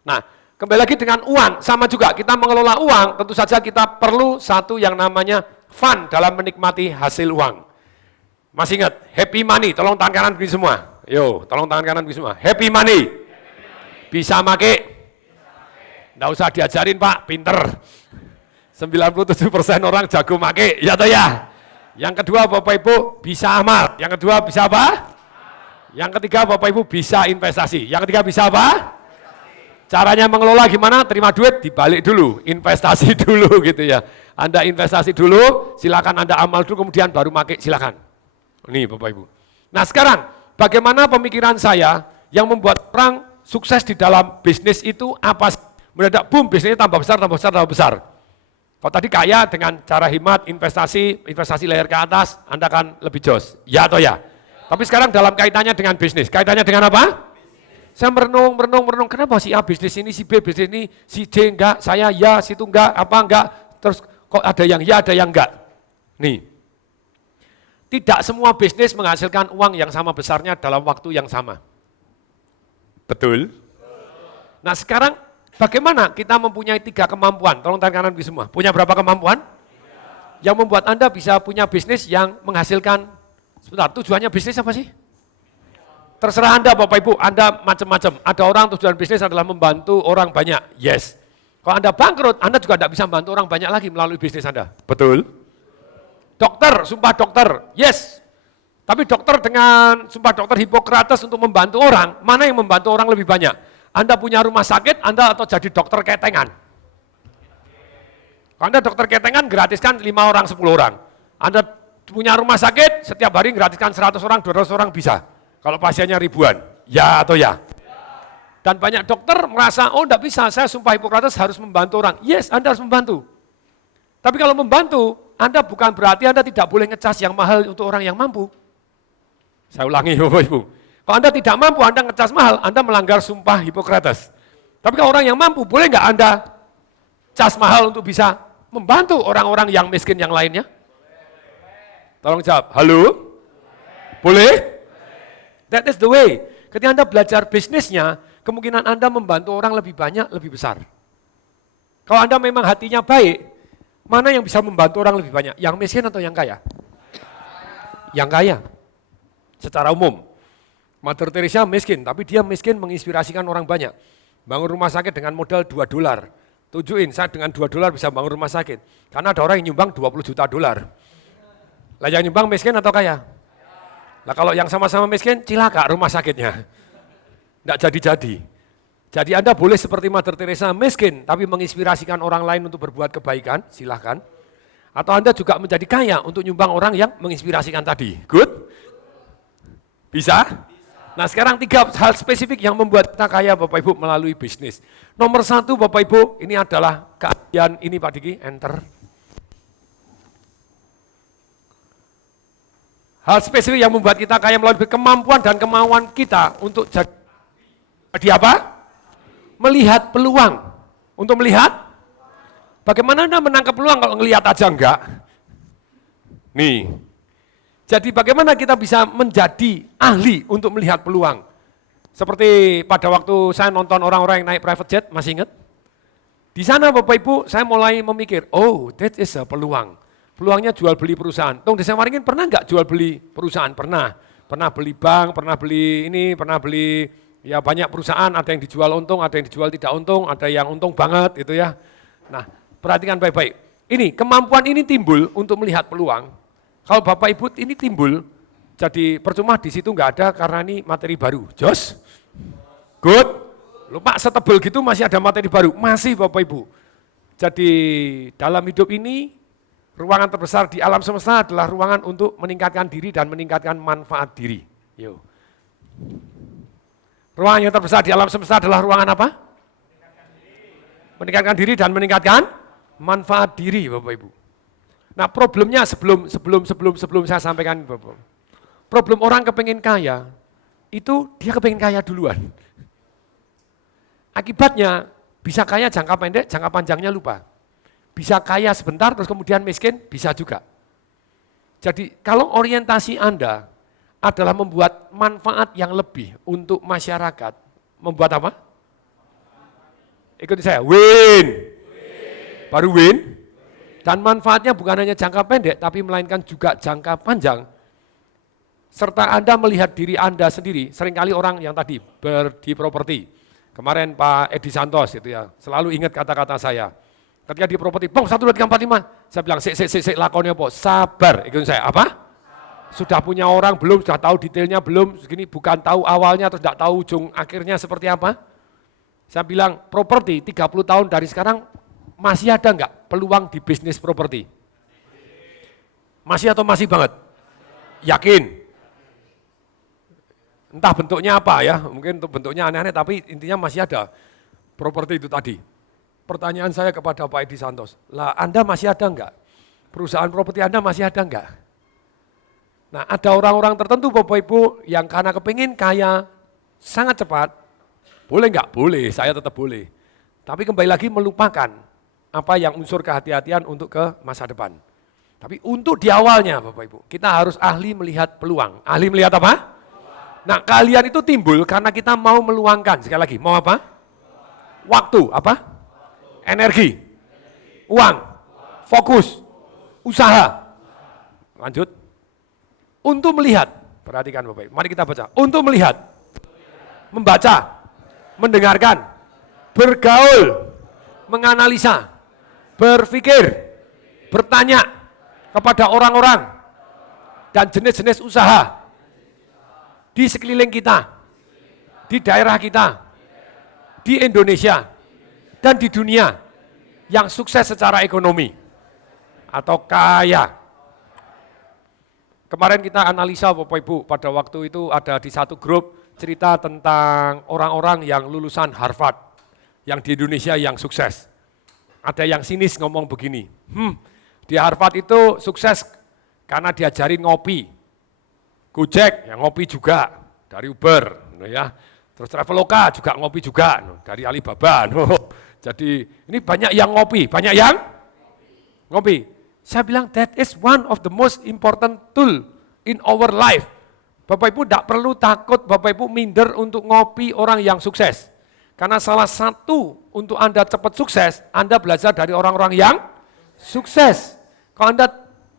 Nah, kembali lagi dengan uang, sama juga kita mengelola uang, tentu saja kita perlu satu yang namanya fun dalam menikmati hasil uang. Masih ingat, happy money, tolong tangan kanan begini semua. Yo, tolong tangan kanan begini semua. Happy money. Bisa make. Nggak usah diajarin Pak, pinter. 97% orang jago make, ya toh ya. Yang kedua Bapak Ibu bisa amal. Yang kedua bisa apa? Yang ketiga Bapak Ibu bisa investasi. Yang ketiga bisa apa? Caranya mengelola gimana? Terima duit, dibalik dulu, investasi dulu gitu ya. Anda investasi dulu, silakan Anda amal dulu, kemudian baru pakai, silakan. Nih Bapak Ibu. Nah sekarang, bagaimana pemikiran saya yang membuat orang sukses di dalam bisnis itu apa? Mendadak boom, bisnisnya tambah besar, tambah besar, tambah besar. Kalau tadi kaya dengan cara hemat, investasi layar ke atas, Anda akan lebih jos. Ya atau ya? Tapi sekarang dalam kaitannya dengan bisnis, kaitannya dengan apa? Saya merenung, kenapa si A bisnis ini, si B bisnis ini, si D enggak, saya ya, situ enggak, apa enggak, terus kok ada yang ya, ada yang enggak. Nih, tidak semua bisnis menghasilkan uang yang sama besarnya dalam waktu yang sama. Betul? Nah sekarang bagaimana kita mempunyai 3 kemampuan, tolong tangan kanan semua, punya berapa kemampuan? Yang membuat Anda bisa punya bisnis yang menghasilkan, sebentar, tujuannya bisnis apa sih? Terserah Anda Bapak Ibu, Anda macam-macam. Ada orang tujuan bisnis adalah membantu orang banyak, yes. Kalau Anda bangkrut, Anda juga tidak bisa membantu orang banyak lagi melalui bisnis Anda. Betul? Dokter, sumpah dokter, yes. Tapi dokter dengan sumpah dokter Hipokrates untuk membantu orang, mana yang membantu orang lebih banyak? Anda punya rumah sakit, Anda atau jadi dokter ketengan? Kalau Anda dokter ketengan, gratiskan 5 orang, 10 orang. Anda punya rumah sakit, setiap hari gratiskan 100 orang, 200 orang bisa. Kalau pasiennya ribuan, ya atau ya? Dan banyak dokter merasa, oh enggak bisa, saya sumpah Hipokrates harus membantu orang. Yes, Anda harus membantu. Tapi kalau membantu, Anda bukan berarti Anda tidak boleh ngecas yang mahal untuk orang yang mampu. Saya ulangi Bapak Ibu. Kalau Anda tidak mampu, Anda ngecas mahal, Anda melanggar sumpah Hipokrates. Tapi kalau orang yang mampu, boleh nggak Anda cas mahal untuk bisa membantu orang-orang yang miskin yang lainnya? Tolong jawab, halo? Boleh? That is the way. Ketika Anda belajar bisnisnya, kemungkinan Anda membantu orang lebih banyak, lebih besar. Kalau Anda memang hatinya baik, mana yang bisa membantu orang lebih banyak? Yang miskin atau yang kaya? Yang kaya. Secara umum. Mother Teresa miskin, tapi dia miskin menginspirasikan orang banyak. Bangun rumah sakit dengan modal $2. Tunjukin, saya dengan $2 bisa bangun rumah sakit. Karena ada orang yang nyumbang $20 juta. Lah yang nyumbang miskin atau kaya? Nah kalau yang sama-sama miskin, cilaka rumah sakitnya. Nggak jadi-jadi. Jadi Anda boleh seperti Mother Teresa miskin, tapi menginspirasikan orang lain untuk berbuat kebaikan, silahkan. Atau Anda juga menjadi kaya untuk nyumbang orang yang menginspirasikan tadi. Good? Bisa? Nah sekarang 3 hal spesifik yang membuat kita kaya Bapak Ibu melalui bisnis. Nomor 1 Bapak Ibu, ini adalah keahlian, ini Pak Diki, enter. Hal spesifik yang membuat kita kaya melalui kemampuan dan kemauan kita untuk jadi apa? Melihat peluang. Untuk melihat, bagaimana Anda menangkap peluang kalau ngelihat aja enggak? Nih, jadi bagaimana kita bisa menjadi ahli untuk melihat peluang? Seperti pada waktu saya nonton orang-orang yang naik private jet, masih ingat? Di sana Bapak Ibu, saya mulai memikir, oh that is a peluang. Peluangnya jual beli perusahaan. Tong Desa Waringin pernah nggak jual beli perusahaan? Pernah. Pernah beli bank, pernah beli ini, pernah beli ya banyak perusahaan, ada yang dijual untung, ada yang dijual tidak untung, ada yang untung banget gitu ya. Nah, perhatikan baik-baik. Ini kemampuan ini timbul untuk melihat peluang. Kalau Bapak Ibu ini timbul, jadi percuma di situ nggak ada karena ini materi baru. Jos? Good? Lupa setebel gitu masih ada materi baru. Masih Bapak Ibu. Jadi dalam hidup ini, ruangan terbesar di alam semesta adalah ruangan untuk meningkatkan diri dan meningkatkan manfaat diri. Yo. Ruangan yang terbesar di alam semesta adalah ruangan apa? Meningkatkan diri dan meningkatkan manfaat diri, Bapak Ibu. Nah, problemnya sebelum saya sampaikan, Bapak. Problem orang kepengen kaya, itu dia kepengen kaya duluan. Akibatnya bisa kaya jangka pendek, jangka panjangnya lupa. Bisa kaya sebentar, terus kemudian miskin, bisa juga. Jadi kalau orientasi Anda adalah membuat manfaat yang lebih untuk masyarakat, membuat apa? Ikuti saya, win. Baru win. Dan manfaatnya bukan hanya jangka pendek, tapi melainkan juga jangka panjang. Serta Anda melihat diri Anda sendiri, seringkali orang yang tadi di properti. Kemarin Pak Edi Santos itu ya, selalu ingat kata-kata saya. Ketika di properti, bang 1, 2, 3, 4, 5. Saya bilang, sik, lakonnya apa? Sabar. Ikutin saya, apa? Sudah punya orang belum, sudah tahu detailnya belum, segini bukan tahu awalnya, terus tidak tahu ujung akhirnya seperti apa. Saya bilang, properti 30 tahun dari sekarang, masih ada enggak peluang di bisnis properti? Masih atau masih banget? Yakin? Entah bentuknya apa ya, mungkin bentuknya aneh-aneh, tapi intinya masih ada properti itu tadi. Pertanyaan saya kepada Pak Edi Santos, lah Anda masih ada enggak? Perusahaan properti Anda masih ada enggak? Nah ada orang-orang tertentu Bapak Ibu yang karena kepingin kaya sangat cepat, boleh enggak? Boleh, saya tetap boleh. Tapi kembali lagi melupakan apa yang unsur kehati-hatian untuk ke masa depan. Tapi untuk di awalnya Bapak Ibu, kita harus ahli melihat peluang. Ahli melihat apa? Nah kalian itu timbul karena kita mau meluangkan, sekali lagi, mau apa? Waktu, apa? Energi, uang, fokus, usaha. Lanjut. Untuk melihat, perhatikan Bapak Ibu, mari kita baca. Untuk melihat, membaca, mendengarkan, bergaul, menganalisa, berpikir, bertanya kepada orang-orang dan jenis-jenis usaha di sekeliling kita, di daerah kita, di Indonesia, dan di dunia yang sukses secara ekonomi atau kaya. Kemarin kita analisa Bapak Ibu, pada waktu itu ada di satu grup cerita tentang orang-orang yang lulusan Harvard, yang di Indonesia yang sukses. Ada yang sinis ngomong begini, di Harvard itu sukses karena diajarin ngopi. Gojek yang ngopi juga dari Uber, ya. Terus Traveloka juga ngopi juga dari Alibaba. Jadi ini banyak yang ngopi, banyak yang ngopi. Saya bilang that is one of the most important tool in our life. Bapak Ibu tidak perlu takut, Bapak Ibu minder untuk ngopi orang yang sukses. Karena salah satu untuk Anda cepat sukses, Anda belajar dari orang-orang yang sukses. Kalau Anda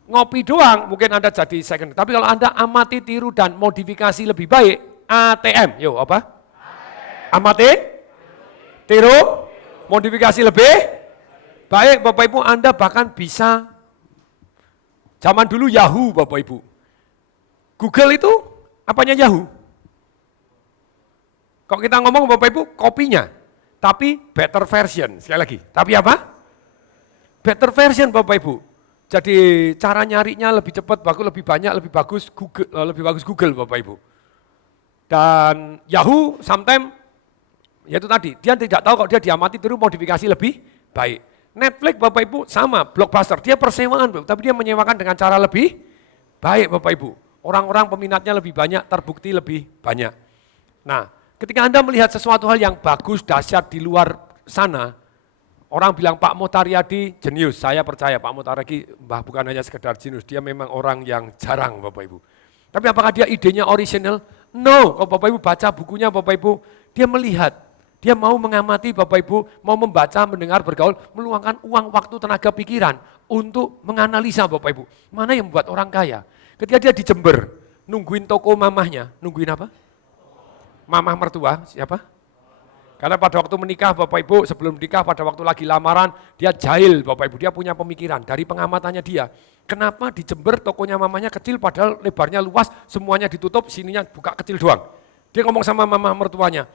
ngopi doang, mungkin Anda jadi second. Tapi kalau Anda amati, tiru, dan modifikasi lebih baik, ATM, yuk apa? Amati, tiru, modifikasi lebih baik, Bapak Ibu, Anda bahkan bisa, zaman dulu Yahoo Bapak Ibu. Google itu, apanya Yahoo? Kalau kita ngomong Bapak Ibu, kopinya, tapi better version, sekali lagi, tapi apa? Better version Bapak Ibu. Jadi cara nyarinya lebih cepat, bagus, lebih banyak, lebih bagus Google Bapak Ibu. Dan Yahoo sometimes, ya itu tadi, dia tidak tahu kalau dia diamati terus modifikasi lebih baik. Netflix Bapak Ibu sama, Blockbuster, dia persewaan, tapi dia menyewakan dengan cara lebih baik Bapak Ibu. Orang-orang peminatnya lebih banyak, terbukti lebih banyak. Nah, ketika Anda melihat sesuatu hal yang bagus, dahsyat di luar sana, orang bilang Pak Motariadi jenius, saya percaya Pak Motariadi bukan hanya sekedar jenius, dia memang orang yang jarang Bapak Ibu. Tapi apakah dia idenya original? No, kalau Bapak Ibu baca bukunya Bapak Ibu, dia melihat, dia mau mengamati Bapak Ibu, mau membaca, mendengar, bergaul, meluangkan uang, waktu, tenaga, pikiran untuk menganalisa Bapak Ibu. Mana yang membuat orang kaya? Ketika dia di Jember, nungguin toko mamahnya, nungguin apa? Mamah mertua, siapa? Karena pada waktu menikah Bapak Ibu, sebelum menikah pada waktu lagi lamaran, dia jahil Bapak Ibu, dia punya pemikiran dari pengamatannya dia. Kenapa di Jember tokonya mamanya kecil padahal lebarnya luas, semuanya ditutup, sininya buka kecil doang. Dia ngomong sama mama mertuanya,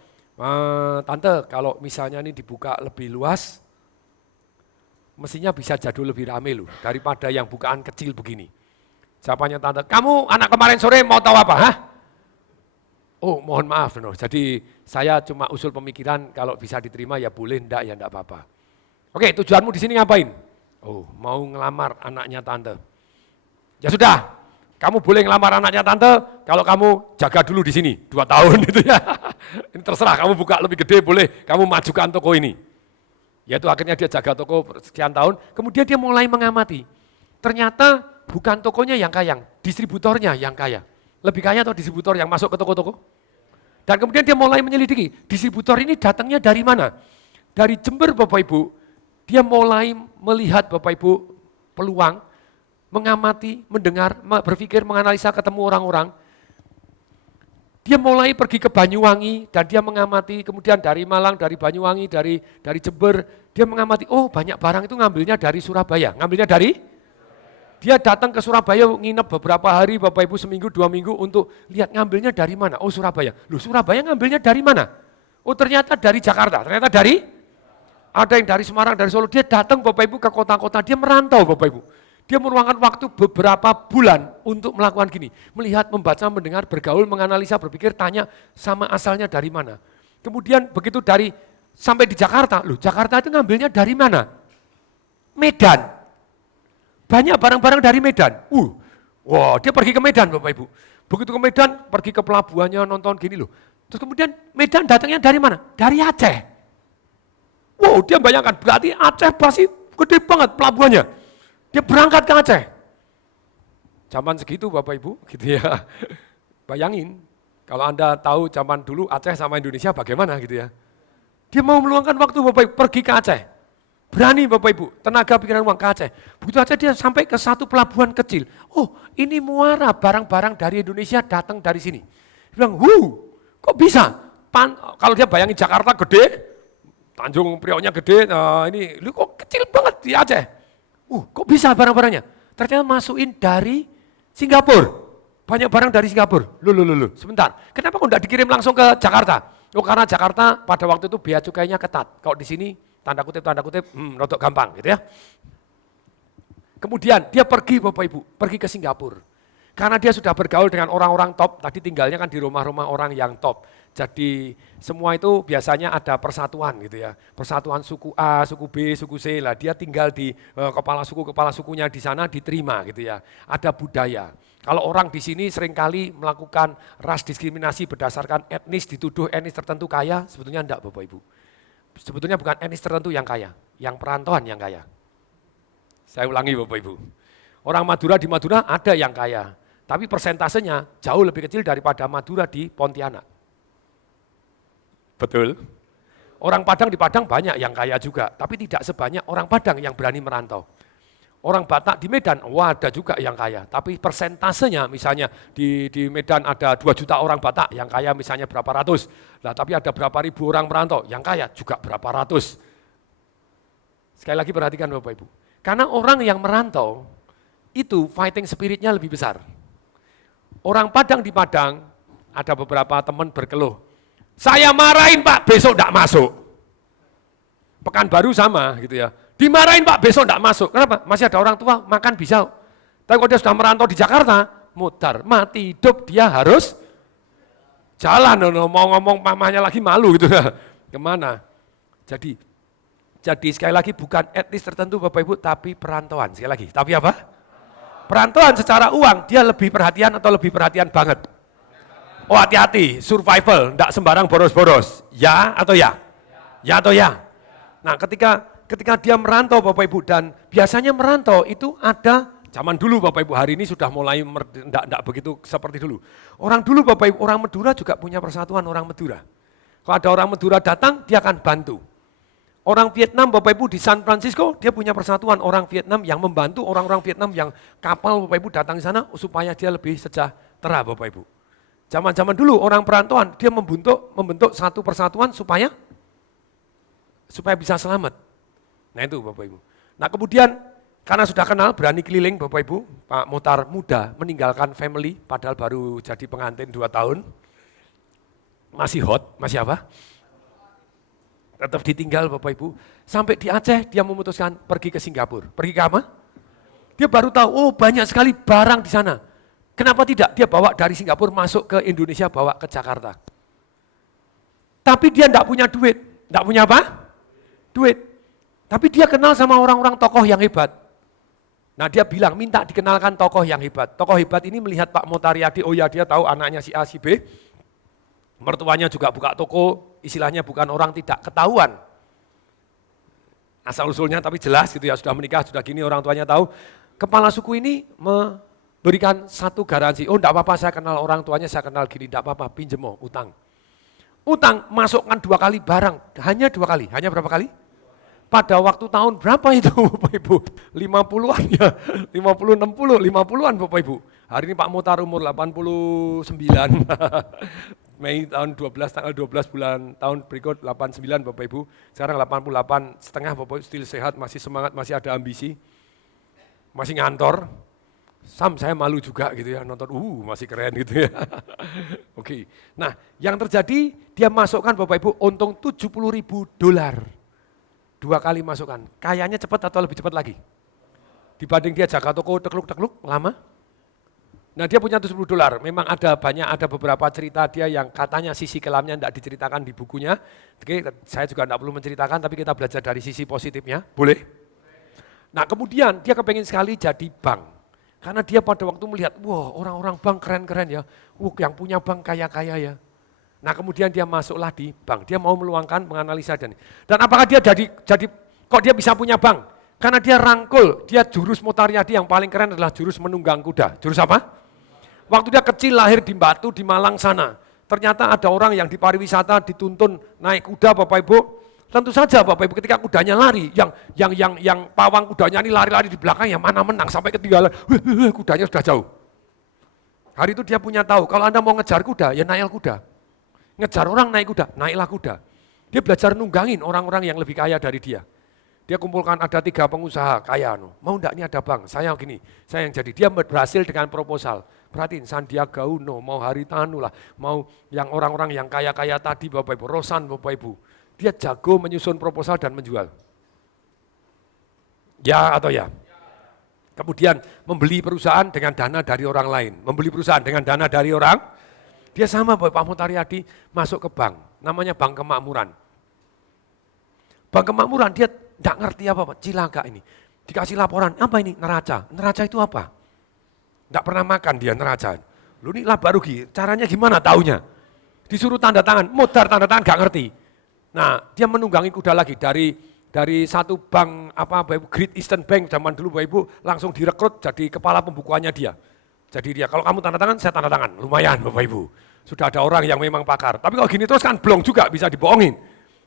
tante kalau misalnya ini dibuka lebih luas, mestinya bisa jadul lebih rame loh, daripada yang bukaan kecil begini. Jawabannya tante, kamu anak kemarin sore mau tahu apa? Hah? Oh mohon maaf, no. Jadi saya cuma usul pemikiran kalau bisa diterima ya boleh, enggak ya enggak apa-apa. Oke, tujuanmu di sini ngapain? Oh mau ngelamar anaknya tante. Ya sudah, kamu boleh ngelamar anaknya tante kalau kamu jaga dulu di sini 2 tahun gitu ya. Ini terserah, kamu buka lebih gede boleh, kamu majukan toko ini. Yaitu akhirnya dia jaga toko sekian tahun, kemudian dia mulai mengamati. Ternyata bukan tokonya yang kaya, distributornya yang kaya. Lebih kaya atau distributor yang masuk ke toko-toko? Dan kemudian dia mulai menyelidiki, distributor ini datangnya dari mana? Dari Jember Bapak Ibu, dia mulai melihat Bapak Ibu peluang, mengamati, mendengar, berpikir, menganalisa, ketemu orang-orang. Dia mulai pergi ke Banyuwangi dan dia mengamati, kemudian dari Malang, dari Banyuwangi, dari Jember, dia mengamati, oh banyak barang itu ngambilnya dari Surabaya. Ngambilnya dari? Dia datang ke Surabaya, nginep beberapa hari, Bapak Ibu seminggu, 2 minggu untuk lihat ngambilnya dari mana. Oh Surabaya. Loh Surabaya ngambilnya dari mana? Oh ternyata dari Jakarta, ternyata dari, ada yang dari Semarang, dari Solo. Dia datang Bapak Ibu ke kota-kota, dia merantau Bapak Ibu. Dia meluangkan waktu beberapa bulan untuk melakukan gini. Melihat, membaca, mendengar, bergaul, menganalisa, berpikir, tanya sama asalnya dari mana. Kemudian begitu dari, sampai di Jakarta, loh Jakarta itu ngambilnya dari mana? Medan. Banyak barang-barang dari Medan. Wah, dia pergi ke Medan Bapak Ibu. Begitu ke Medan, pergi ke pelabuhannya, nonton gini loh. Terus kemudian Medan datangnya dari mana? Dari Aceh. Wow, dia bayangkan, berarti Aceh pasti gede banget pelabuhannya. Dia berangkat ke Aceh. Zaman segitu Bapak Ibu, gitu ya. Bayangin, kalau Anda tahu zaman dulu Aceh sama Indonesia bagaimana gitu ya. Dia mau meluangkan waktu Bapak Ibu, pergi ke Aceh. Berani Bapak Ibu, tenaga pikiran uang ke Aceh. Begitu aja dia sampai ke satu pelabuhan kecil. Oh ini muara barang-barang dari Indonesia datang dari sini. Dia bilang, kok bisa? Kalau dia bayangin Jakarta gede, Tanjung Prioknya gede, ini lu kok kecil banget di Aceh. Kok bisa barang-barangnya? Ternyata masukin dari Singapura. Banyak barang dari Singapura. Loh, sebentar. Kenapa kok enggak dikirim langsung ke Jakarta? Karena Jakarta pada waktu itu bea cukainya ketat. Kalau di sini tanda kutip, rodok gampang gitu ya. Kemudian dia pergi Bapak Ibu, pergi ke Singapura. Karena dia sudah bergaul dengan orang-orang top, tadi tinggalnya kan di rumah-rumah orang yang top. Jadi semua itu biasanya ada persatuan gitu ya. Persatuan suku A, suku B, suku C lah. Dia tinggal di kepala sukunya di sana diterima gitu ya. Ada budaya. Kalau orang di sini seringkali melakukan ras diskriminasi berdasarkan etnis, dituduh etnis tertentu kaya, sebetulnya enggak Bapak Ibu. Sebetulnya bukan etnis tertentu yang kaya, yang perantauan yang kaya. Saya ulangi Bapak Ibu. Orang Madura di Madura ada yang kaya, tapi persentasenya jauh lebih kecil daripada Madura di Pontianak. Betul. Orang Padang di Padang banyak yang kaya juga, tapi tidak sebanyak orang Padang yang berani merantau. Orang Batak di Medan, ada juga yang kaya, tapi persentasenya misalnya di Medan ada 2 juta orang Batak, yang kaya misalnya berapa ratus, nah tapi ada berapa ribu orang merantau, yang kaya juga berapa ratus. Sekali lagi perhatikan Bapak Ibu, karena orang yang merantau, itu fighting spiritnya lebih besar. Orang Padang di Padang, ada beberapa teman berkeluh, saya marahin Pak, besok enggak masuk. Pekanbaru sama gitu ya. Dimarahin Pak, besok enggak masuk. Kenapa? Masih ada orang tua, makan bisa. Tapi kalau dia sudah merantau di Jakarta, mutar, mati hidup, dia harus jalan. Mau ngomong mamanya lagi malu gitu. Kemana? Jadi sekali lagi bukan etnis tertentu Bapak Ibu, tapi perantauan. Sekali lagi, tapi apa? Perantauan secara uang, dia lebih perhatian atau lebih perhatian banget? Oh hati-hati, survival, enggak sembarang boros-boros. Ya atau ya? Ya atau ya? Nah ketika dia merantau Bapak Ibu, dan biasanya merantau itu ada, zaman dulu Bapak Ibu, hari ini sudah mulai enggak begitu seperti dulu. Orang dulu Bapak Ibu, orang Madura juga punya persatuan orang Madura. Kalau ada orang Madura datang, dia akan bantu. Orang Vietnam Bapak Ibu di San Francisco, dia punya persatuan orang Vietnam yang membantu orang-orang Vietnam yang kapal Bapak Ibu datang ke sana supaya dia lebih sejahtera Bapak Ibu. Zaman-zaman dulu orang perantauan, dia membentuk satu persatuan supaya bisa selamat. Nah itu Bapak Ibu. Nah kemudian karena sudah kenal, berani keliling Bapak Ibu, Pak Muhtar muda meninggalkan family, padahal baru jadi pengantin 2 tahun. Masih hot, masih apa? Tetap ditinggal Bapak Ibu. Sampai di Aceh dia memutuskan pergi ke Singapura. Pergi ke apa? Dia baru tahu, oh banyak sekali barang di sana. Kenapa tidak? Dia bawa dari Singapura masuk ke Indonesia, bawa ke Jakarta. Tapi dia enggak punya duit. Enggak punya apa? Duit. Tapi dia kenal sama orang-orang tokoh yang hebat. Nah dia bilang, minta dikenalkan tokoh yang hebat. Tokoh hebat ini melihat Pak Motariadi, oh ya dia tahu anaknya si A, si B. Mertuanya juga buka toko, istilahnya bukan orang tidak ketahuan. Asal-usulnya tapi jelas gitu ya, sudah menikah, sudah gini, orang tuanya tahu. Kepala suku ini memberikan satu garansi, oh enggak apa-apa saya kenal orang tuanya, saya kenal gini, enggak apa-apa, pinjem utang. Utang, masukkan 2 kali barang, hanya 2 kali. Hanya berapa kali? Pada waktu tahun berapa itu Bapak Ibu? 50-an ya, 50, 60, 50-an Bapak Ibu. Hari ini Pak Mutar umur 89. Mei tahun 12, tanggal 12 bulan tahun berikut 89 Bapak Ibu. Sekarang 88 setengah Bapak Ibu, still sehat, masih semangat, masih ada ambisi. Masih ngantor. Saya malu juga gitu ya, nonton, masih keren gitu ya. Oke, nah yang terjadi dia masukkan Bapak Ibu untung $70.000. 2 kali masukkan, kayaknya cepat atau lebih cepat lagi? Dibanding dia jaga toko tekluk-tekluk, lama? Nah dia punya $70, memang ada beberapa cerita dia yang katanya sisi kelamnya tidak diceritakan di bukunya. Oke, saya juga tidak perlu menceritakan, tapi kita belajar dari sisi positifnya, boleh? Nah kemudian dia kepengen sekali jadi bank. Karena dia pada waktu melihat, wah orang-orang bank keren-keren ya, yang punya bank kaya-kaya ya. Nah kemudian dia masuklah di bank, dia mau meluangkan, menganalisa dan apakah dia kok dia bisa punya bank? Karena dia rangkul, dia jurus Mutariadi yang paling keren adalah jurus menunggang kuda. Jurus apa? Waktu dia kecil lahir di Batu, di Malang sana, ternyata ada orang yang di pariwisata dituntun naik kuda Bapak Ibu. Tentu saja Bapak Ibu ketika kudanya lari, yang pawang kudanya ini lari-lari di belakang, yang mana menang sampai ketinggalan, kudanya sudah jauh. Hari itu dia punya tahu, kalau Anda mau ngejar kuda, ya naik kuda. Ngejar orang naik kuda, naiklah kuda. Dia belajar nunggangin orang-orang yang lebih kaya dari dia. Dia kumpulkan ada 3 pengusaha kaya, mau enggak ini ada bank, saya gini, saya yang jadi. Dia berhasil dengan proposal. Perhatiin Sandiaga Uno, mau Haritanu lah, mau yang orang-orang yang kaya-kaya tadi Bapak Ibu, Rosan Bapak Ibu. Dia jago menyusun proposal dan menjual. Ya atau ya? Kemudian membeli perusahaan dengan dana dari orang lain. Membeli perusahaan dengan dana dari orang, dia sama Pak Mutariadi masuk ke bank, namanya Bank Kemakmuran. Bank Kemakmuran dia tidak ngerti apa-apa, cilaka ini. Dikasih laporan, apa ini? Neraca. Neraca itu apa? Tidak pernah makan dia neraca. Lu ini laba rugi, caranya gimana taunya? Disuruh tanda tangan, modar tanda tangan gak ngerti. Nah, dia menunggangi kuda lagi dari satu bank Great Eastern Bank zaman dulu Bapak Ibu langsung direkrut jadi kepala pembukuannya dia. Jadi dia kalau kamu tanda tangan, saya tanda tangan. Lumayan Bapak Ibu. Sudah ada orang yang memang pakar. Tapi kalau gini terus kan blong juga bisa dibohongin.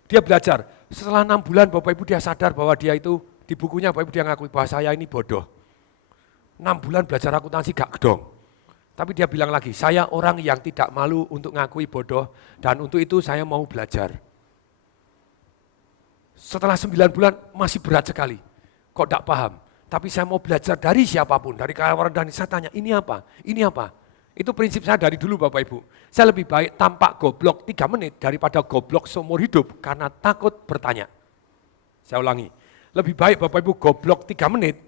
Dia belajar. Setelah 6 bulan Bapak Ibu dia sadar bahwa dia itu di bukunya Bapak Ibu dia ngakui bahwa saya ini bodoh. 6 bulan belajar akuntansi gak gedong. Tapi dia bilang lagi, saya orang yang tidak malu untuk ngakui bodoh dan untuk itu saya mau belajar. Setelah 9 bulan masih berat sekali, kok tidak paham. Tapi saya mau belajar dari siapapun, dari karyawan dan saya tanya, ini apa? Ini apa? Itu prinsip saya dari dulu Bapak Ibu. Saya lebih baik tampak goblok 3 menit daripada goblok seumur hidup karena takut bertanya. Saya ulangi, lebih baik Bapak Ibu goblok 3 menit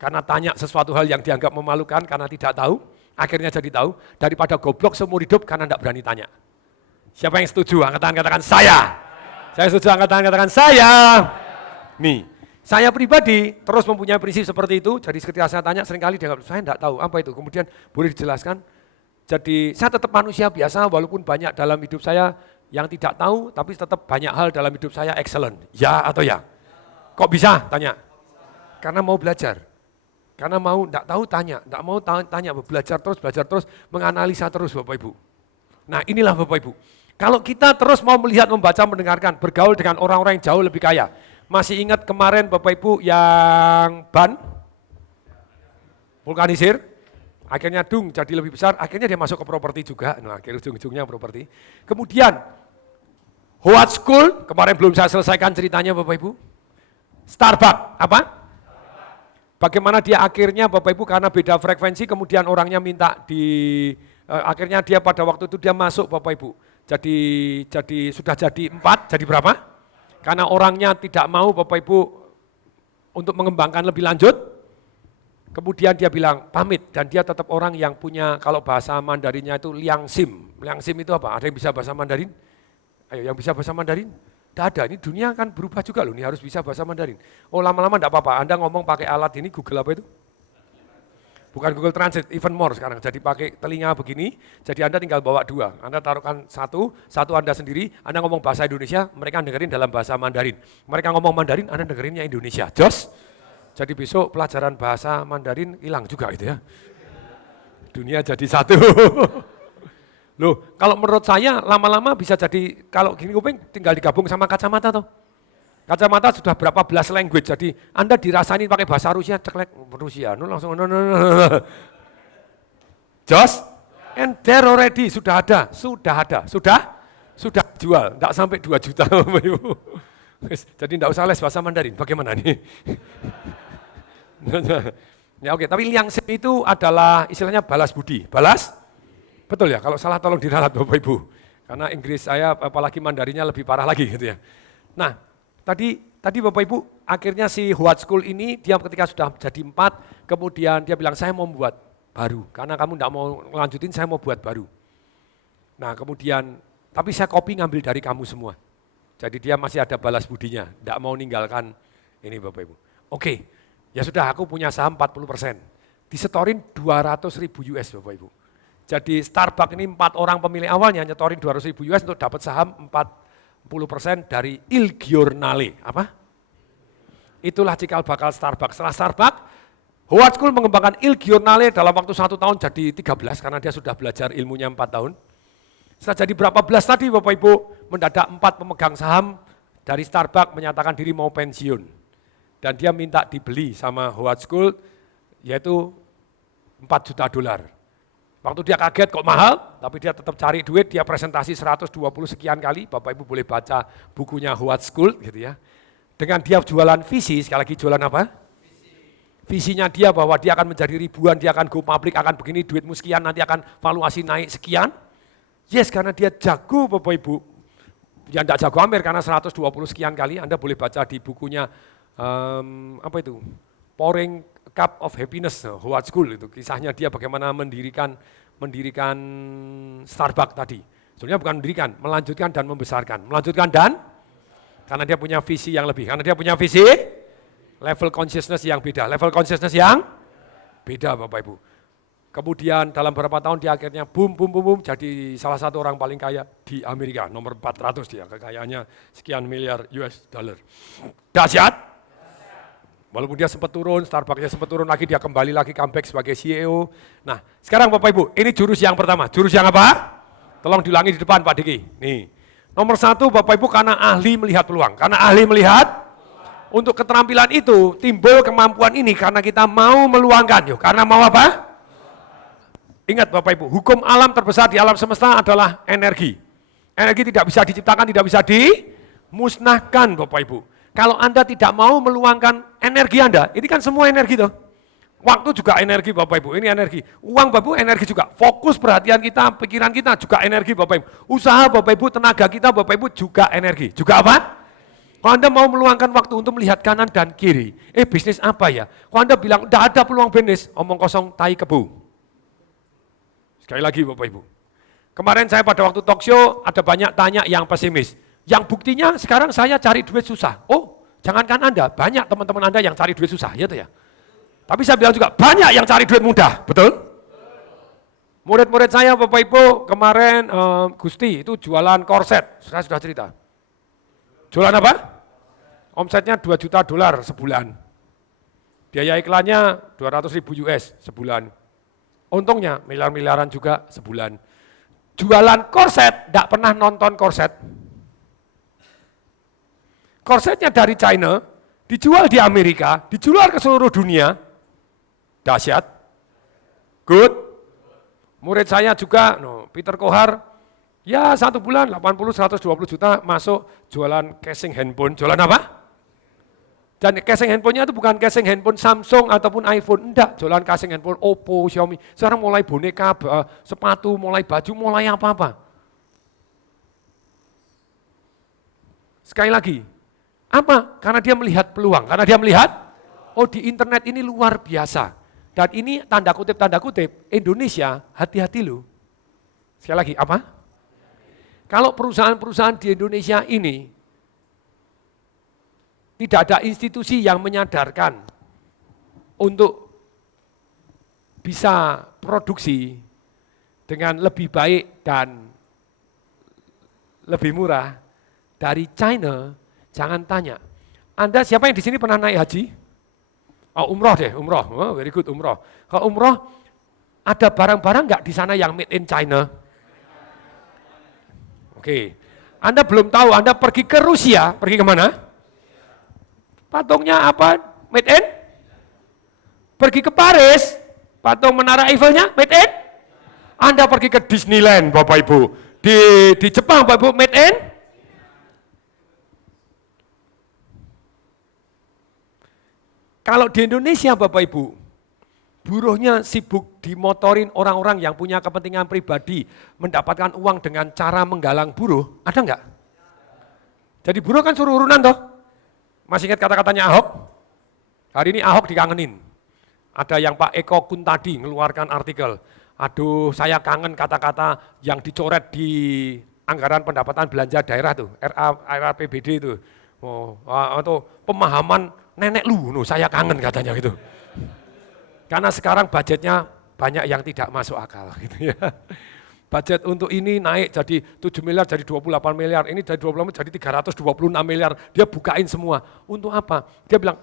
karena tanya sesuatu hal yang dianggap memalukan karena tidak tahu, akhirnya jadi tahu, daripada goblok seumur hidup karena tidak berani tanya. Siapa yang setuju? Angkat tangan katakan saya. Saya setuju, angkat tangan katakan saya. Nih, saya pribadi terus mempunyai prinsip seperti itu, jadi ketika saya tanya seringkali dia saya tidak tahu apa itu, kemudian boleh dijelaskan. Jadi saya tetap manusia biasa walaupun banyak dalam hidup saya yang tidak tahu, tapi tetap banyak hal dalam hidup saya excellent. Ya atau ya? Kok bisa? Tanya. Karena mau belajar. Karena mau tidak tahu tanya, tidak mau tanya, belajar terus, menganalisa terus Bapak Ibu. Nah inilah Bapak Ibu. Kalau kita terus mau melihat, membaca, mendengarkan, bergaul dengan orang-orang yang jauh lebih kaya. Masih ingat kemarin Bapak Ibu yang ban, vulkanisir, akhirnya jadi lebih besar, akhirnya dia masuk ke properti juga, nah akhirnya ujung-ujungnya properti. Kemudian, Howard School, kemarin belum saya selesaikan ceritanya Bapak Ibu. Starbucks, apa? Bagaimana dia akhirnya Bapak Ibu karena beda frekuensi, kemudian orangnya minta akhirnya dia pada waktu itu dia masuk Bapak Ibu. Jadi sudah jadi 4, jadi berapa? Karena orangnya tidak mau Bapak Ibu untuk mengembangkan lebih lanjut, kemudian dia bilang pamit dan dia tetap orang yang punya, kalau bahasa Mandarinnya itu liang sim. Liang sim itu apa? Ada yang bisa bahasa Mandarin? Ayo yang bisa bahasa Mandarin? Tidak ada, ini dunia kan berubah juga loh, ini harus bisa bahasa Mandarin. Oh lama-lama tidak apa-apa, Anda ngomong pakai alat ini Google apa itu? Bukan Google Translate, even more sekarang. Jadi pakai telinga begini, jadi Anda tinggal bawa 2. Anda taruhkan satu Anda sendiri, Anda ngomong bahasa Indonesia, mereka dengerin dalam bahasa Mandarin. Mereka ngomong Mandarin, Anda dengerinnya Indonesia. Jos? Jadi besok pelajaran bahasa Mandarin hilang juga itu ya. Dunia jadi satu. Loh, kalau menurut saya lama-lama bisa jadi, kalau gini kuping tinggal digabung sama kacamata toh. Kacamata sudah berapa belas language, jadi Anda dirasain pakai bahasa Rusia, ceklek Rusia, langsung Just and there already, sudah jual, enggak sampai 2 juta. Jadi enggak usah les bahasa Mandarin, bagaimana nih? Ya oke, tapi liangsim itu adalah istilahnya balas budi, betul ya, kalau salah tolong diralat Bapak Ibu, karena Inggris saya apalagi Mandarinnya lebih parah lagi gitu ya. Nah, tadi Bapak Ibu, akhirnya si Huat School ini, dia ketika sudah jadi 4, kemudian dia bilang, saya mau buat baru, karena kamu enggak mau lanjutin, saya mau buat baru. Nah kemudian, tapi saya copy ngambil dari kamu semua. Jadi dia masih ada balas budinya, enggak mau ninggalkan ini Bapak Ibu. Oke, ya sudah aku punya saham 40%, disetorin 200.000 US Bapak Ibu. Jadi Starbucks ini 4 orang pemilik awalnya nyetorin 200.000 US untuk dapat saham 40% dari Il Giornale. Apa? Itulah cikal bakal Starbucks. Setelah Starbucks, Huat School mengembangkan Il Giornale dalam waktu 1 tahun jadi 13 karena dia sudah belajar ilmunya 4 tahun. Setelah jadi berapa belas tadi Bapak Ibu, mendadak 4 pemegang saham dari Starbucks menyatakan diri mau pensiun. Dan dia minta dibeli sama Huat School, yaitu 4 juta dolar. Waktu dia kaget kok mahal, tapi dia tetap cari duit, dia presentasi 120 sekian kali, Bapak Ibu boleh baca bukunya Huat School gitu ya. Dengan dia jualan visi, sekali lagi jualan apa? Visinya dia bahwa dia akan menjadi ribuan, dia akan go public, akan begini, duitmu sekian, nanti akan valuasi naik sekian. Yes, karena dia jago Bapak Ibu. Ya enggak jago hampir karena 120 sekian kali, Anda boleh baca di bukunya, Pouring Cup of Happiness, Huat School itu. Kisahnya dia bagaimana mendirikan Starbucks tadi. Sebenarnya bukan mendirikan, melanjutkan dan membesarkan. Melanjutkan dan, karena dia punya visi yang lebih. Karena dia punya visi, level consciousness yang beda, Bapak Ibu. Kemudian dalam beberapa tahun dia akhirnya boom, jadi salah satu orang paling kaya di Amerika, nomor 400 dia, kekayaannya sekian miliar US dollar. Dahsyat. Walaupun dia sempat turun, Starbucksnya sempat turun lagi, dia kembali lagi comeback sebagai CEO. Nah sekarang Bapak Ibu, ini jurus yang pertama, jurus yang apa? Tolong diulangi di depan Pak Diki. Nih, nomor 1 Bapak Ibu karena ahli melihat peluang, untuk keterampilan itu, timbul kemampuan ini karena kita mau meluangkan. Karena mau apa? Ingat Bapak Ibu, hukum alam terbesar di alam semesta adalah energi. Energi tidak bisa diciptakan, tidak bisa dimusnahkan Bapak Ibu. Kalau Anda tidak mau meluangkan energi Anda, ini kan semua energi toh. Waktu juga energi Bapak Ibu, ini energi. Uang Bapak Ibu energi juga, fokus perhatian kita, pikiran kita juga energi Bapak Ibu. Usaha Bapak Ibu, tenaga kita Bapak Ibu juga energi. Juga apa? Kalau Anda mau meluangkan waktu untuk melihat kanan dan kiri, bisnis apa ya? Kalau Anda bilang, tidak ada peluang bisnis, omong kosong, tai kebu. Sekali lagi Bapak Ibu. Kemarin saya pada waktu talk show, ada banyak tanya yang pesimis. Yang buktinya sekarang saya cari duit susah. Oh, jangankan Anda, banyak teman-teman Anda yang cari duit susah, ya tuh ya. Tapi saya bilang juga, banyak yang cari duit mudah, betul? Murid-murid saya Bapak Ibu, kemarin Gusti itu jualan korset, saya sudah cerita. Jualan apa? Omsetnya 2 juta dolar sebulan. Biaya iklannya 200.000 US sebulan. Untungnya miliar-miliaran juga sebulan. Jualan korset, tidak pernah nonton korset. Korsetnya dari China, dijual di Amerika, dijual ke seluruh dunia. Dahsyat. Good. Murid saya juga, Peter Kohar, ya 1 bulan 80-120 juta masuk jualan casing handphone. Jualan apa? Dan casing handphonenya itu bukan casing handphone Samsung ataupun iPhone, enggak. Jualan casing handphone Oppo, Xiaomi. Sekarang mulai boneka, sepatu, mulai baju, mulai apa-apa. Sekali lagi, apa? Karena dia melihat peluang. Karena dia melihat, oh di internet ini luar biasa. Dan ini tanda kutip, Indonesia hati-hati loh. Sekali lagi, apa? Kalau perusahaan-perusahaan di Indonesia ini tidak ada institusi yang menyadarkan untuk bisa produksi dengan lebih baik dan lebih murah dari China, jangan tanya. Anda siapa yang di sini pernah naik haji? Oh, umroh deh, umroh. Oh, very good, umroh. Kalau umroh, ada barang-barang nggak di sana yang made in China? Oke, Anda belum tahu, Anda pergi ke Rusia, pergi kemana? Patungnya apa? Made in? Pergi ke Paris, patung Menara Eiffelnya made in? Anda pergi ke Disneyland, Bapak Ibu. Di Jepang, Bapak Ibu, made in? Kalau di Indonesia, Bapak Ibu, buruhnya sibuk dimotorin orang-orang yang punya kepentingan pribadi, mendapatkan uang dengan cara menggalang buruh, ada enggak? Jadi buruh kan suruh urunan toh? Masih ingat kata-katanya Ahok? Hari ini Ahok dikangenin. Ada yang Pak Eko Kuntadi mengeluarkan artikel, aduh saya kangen kata-kata yang dicoret di anggaran pendapatan belanja daerah tuh, RAPBD itu. Atau pemahaman nenek lu, saya kangen katanya gitu. Karena sekarang budgetnya banyak yang tidak masuk akal gitu ya. Budget untuk ini naik jadi 7 miliar jadi 28 miliar, ini dari 28 jadi 326 miliar, dia bukain semua. Untuk apa? Dia bilang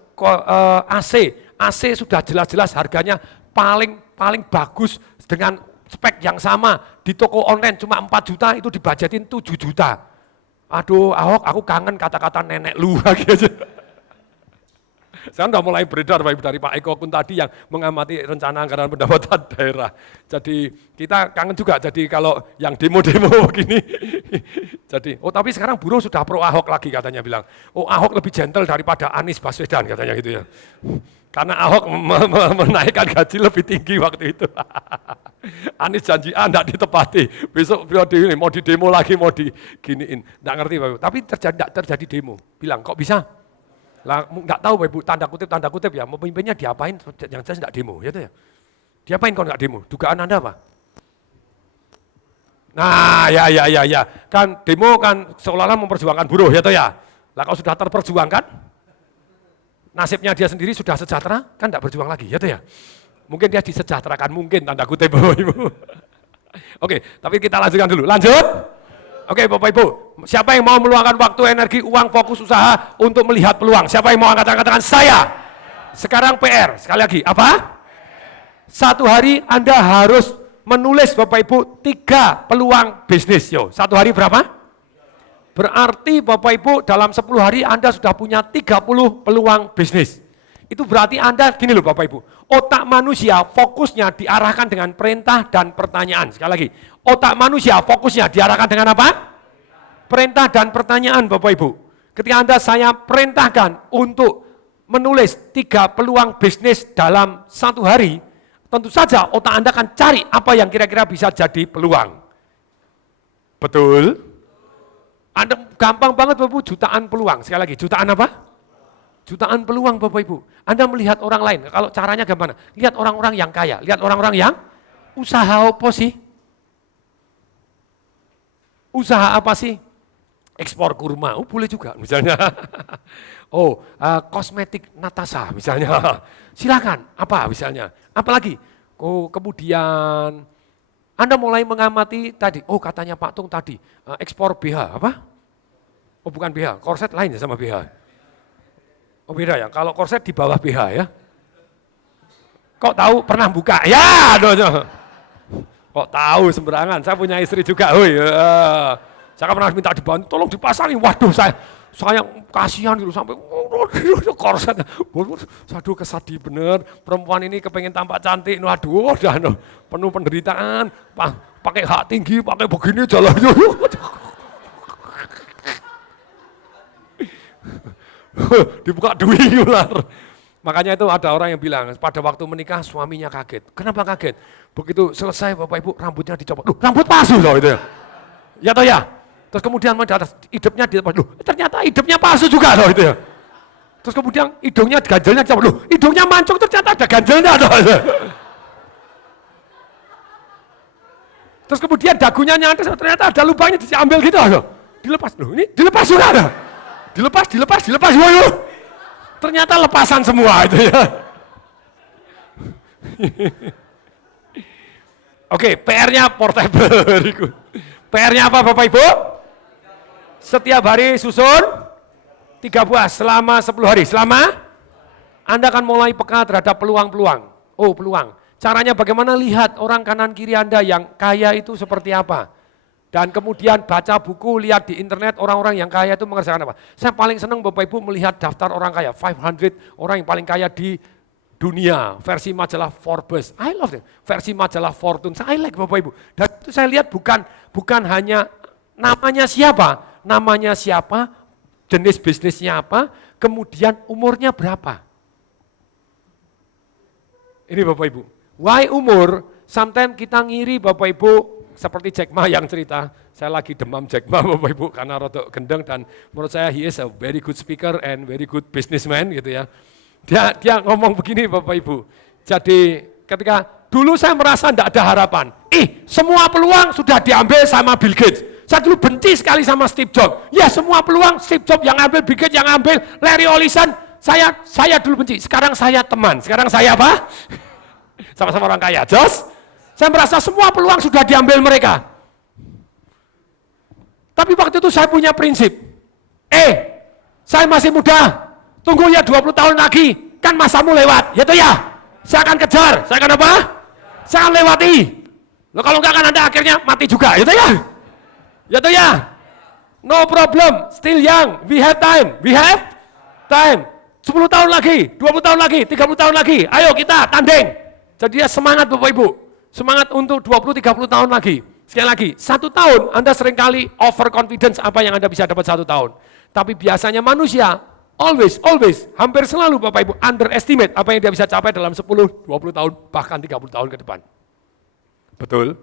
AC sudah jelas-jelas harganya paling bagus dengan spek yang sama di toko online cuma 4 juta, itu dibudgetin 7 juta. Aduh Ahok, aku kangen kata-kata nenek lu lagi aja. Sekarang udah mulai beredar Pak Ibu dari Pak Eko Kuntadi yang mengamati rencana anggaran pendapatan daerah. Jadi kita kangen juga, jadi kalau yang demo-demo begini. Jadi, tapi sekarang buruh sudah pro Ahok lagi katanya bilang. Oh Ahok lebih gentle daripada Anies Baswedan katanya gitu ya. Karena Ahok menaikkan gaji lebih tinggi waktu itu. Anies janji enggak ditepati. Besok periode ini mau di demo lagi, mau diginiin. Enggak ngerti Pak Ibu. Tapi terjadi demo. Bilang kok bisa? Lah nggak tahu Bapak Ibu, tanda kutip ya, pemimpinnya diapain, yang jelas nggak demo, ya tuh ya. Diapain kalau nggak demo? Dugaan Anda apa? Nah, ya, kan demo kan seolah-olah memperjuangkan buruh, ya tuh ya. Lah kalau sudah terperjuangkan, nasibnya dia sendiri sudah sejahtera, kan nggak berjuang lagi, ya tuh ya. Mungkin dia disejahterakan, mungkin tanda kutip Bapak Ibu. Oke, tapi kita lanjutkan dulu, lanjut. Oke Bapak Ibu, siapa yang mau meluangkan waktu, energi, uang, fokus, usaha untuk melihat peluang? Siapa yang mau angkat tangan? Katakan saya. Sekarang PR, sekali lagi, apa? Satu hari Anda harus menulis Bapak Ibu 3 peluang bisnis. Yo, satu hari berapa? Berarti Bapak Ibu dalam 10 hari Anda sudah punya 30 peluang bisnis. Itu berarti Anda, gini loh Bapak Ibu, otak manusia fokusnya diarahkan dengan perintah dan pertanyaan. Sekali lagi, otak manusia fokusnya diarahkan dengan apa? Perintah dan pertanyaan Bapak Ibu. Ketika saya perintahkan untuk menulis 3 peluang bisnis dalam 1 hari, tentu saja otak Anda akan cari apa yang kira-kira bisa jadi peluang. Betul? Anda gampang banget Bapak Ibu, jutaan peluang. Sekali lagi, jutaan apa? Jutaan peluang Bapak Ibu. Anda melihat orang lain, kalau caranya gimana? Lihat orang-orang yang kaya, lihat orang-orang yang usaha apa sih? Usaha apa sih? Ekspor kurma, boleh juga misalnya. Kosmetik Natasha misalnya. Silakan, apa misalnya? Apalagi? Kemudian Anda mulai mengamati tadi, katanya Pak Tung tadi, ekspor BH, apa? Bukan BH, korset lain ya sama BH. Beda ya, kalau korset di bawah BH ya. Kok tahu pernah buka? Ya, kok tahu sembarangan, saya punya istri juga. Saya pernah minta dibantu, tolong dipasangin. Waduh, saya kasihan gitu sampai korset. Waduh, kesadih bener. Perempuan ini kepengen tampak cantik. Waduh, penuh penderitaan. Pakai hak tinggi, pakai begini jalan. Dibuka duit ular. Makanya itu ada orang yang bilang pada waktu menikah suaminya kaget. Kenapa kaget? Begitu selesai Bapak Ibu rambutnya dicopot. Rambut palsu loh itu ya. Ya toh ya. Terus kemudian di atas hidupnya ternyata hidupnya palsu juga loh itu ya. Terus kemudian hidungnya ganjelnya dicopot. Hidungnya mancung ternyata ada ganjelnya loh. Terus kemudian dagunya nyantai ternyata ada lubangnya diambil gitu loh. Dilepas loh. Ini dilepas juga loh. Dilepas, waduh. Ternyata lepasan semua itu ya. Oke, PR-nya portable. PR-nya apa Bapak Ibu? Setiap hari susun 3 buah selama 10 hari. Selama Anda akan mulai peka terhadap peluang-peluang. Peluang. Caranya bagaimana lihat orang kanan kiri Anda yang kaya itu seperti apa? Dan kemudian baca buku, lihat di internet orang-orang yang kaya itu mengerjakan apa. Saya paling senang Bapak Ibu melihat daftar orang kaya, 500 orang yang paling kaya di dunia, versi majalah Forbes. I love it. Versi majalah Fortune, I like Bapak Ibu. Dan itu saya lihat bukan hanya namanya siapa, jenis bisnisnya apa, kemudian umurnya berapa. Ini Bapak Ibu. Why umur? Sometimes kita ngiri Bapak Ibu, seperti Jack Ma yang cerita, saya lagi demam Jack Ma Bapak Ibu karena rotok gendeng dan menurut saya he is a very good speaker and very good businessman gitu ya. Dia ngomong begini Bapak Ibu, jadi ketika dulu saya merasa tidak ada harapan, semua peluang sudah diambil sama Bill Gates. Saya dulu benci sekali sama Steve Jobs. Ya semua peluang Steve Jobs yang ambil, Bill Gates yang ambil, Larry Ellison, saya dulu benci. Sekarang saya teman, sekarang saya apa? Sama-sama orang kaya, Jos. Saya merasa semua peluang sudah diambil mereka. Tapi waktu itu saya punya prinsip. Saya masih muda, tunggu ya 20 tahun lagi, kan masamu lewat, ya toh ya. Saya akan kejar, saya akan apa? Saya akan lewati. Loh kalau enggak kan Anda akhirnya mati juga, ya toh ya. Ya toh ya. No problem, still young, we have time, 10 tahun lagi, 20 tahun lagi, 30 tahun lagi, ayo kita tanding. Jadi dia semangat Bapak Ibu, semangat untuk 20-30 tahun lagi. Sekali lagi, 1 tahun Anda seringkali overconfidence apa yang Anda bisa dapat 1 tahun. Tapi biasanya manusia, always, hampir selalu Bapak Ibu underestimate apa yang dia bisa capai dalam 10, 20 tahun, bahkan 30 tahun ke depan. Betul?